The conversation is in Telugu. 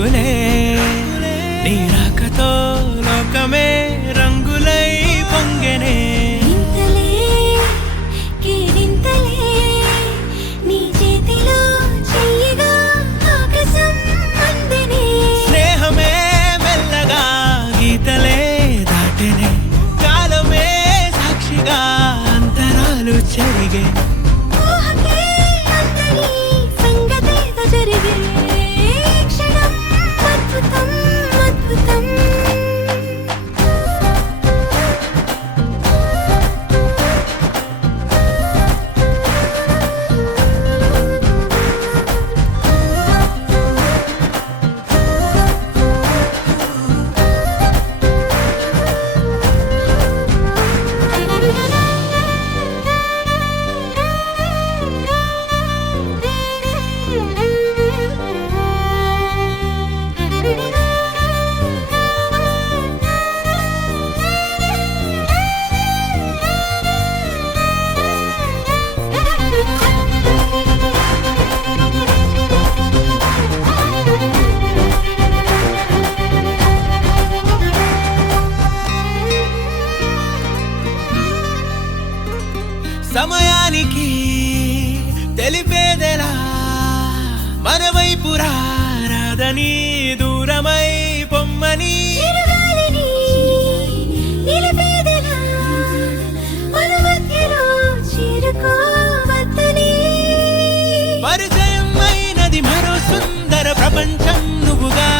రంగులే నీ రాకతో లోకమే రంగులై పొంగెనే ఇంతలే కేరింతలే నీ చేతిలో చెయ్యగా ఆకాశం అందెనే స్నేహమే మెల్లగా గీతలే దాటెనే కాలమే సాక్షిగా అంతరాలు చెరిగే ఊహకే అందని సంగతేదో జరిగే క్షణం అద్భుతం అద్భుతం సమయానికి తెలిపేదెలా మన వైపు రాదని దూరమై పొమ్మని చిరుగాలిని నిలిపేదెలా మన మధ్యలో చేరుకోవద్దని పరిచయం అయినది మరో సుందర ప్రపంచం నువ్వుగా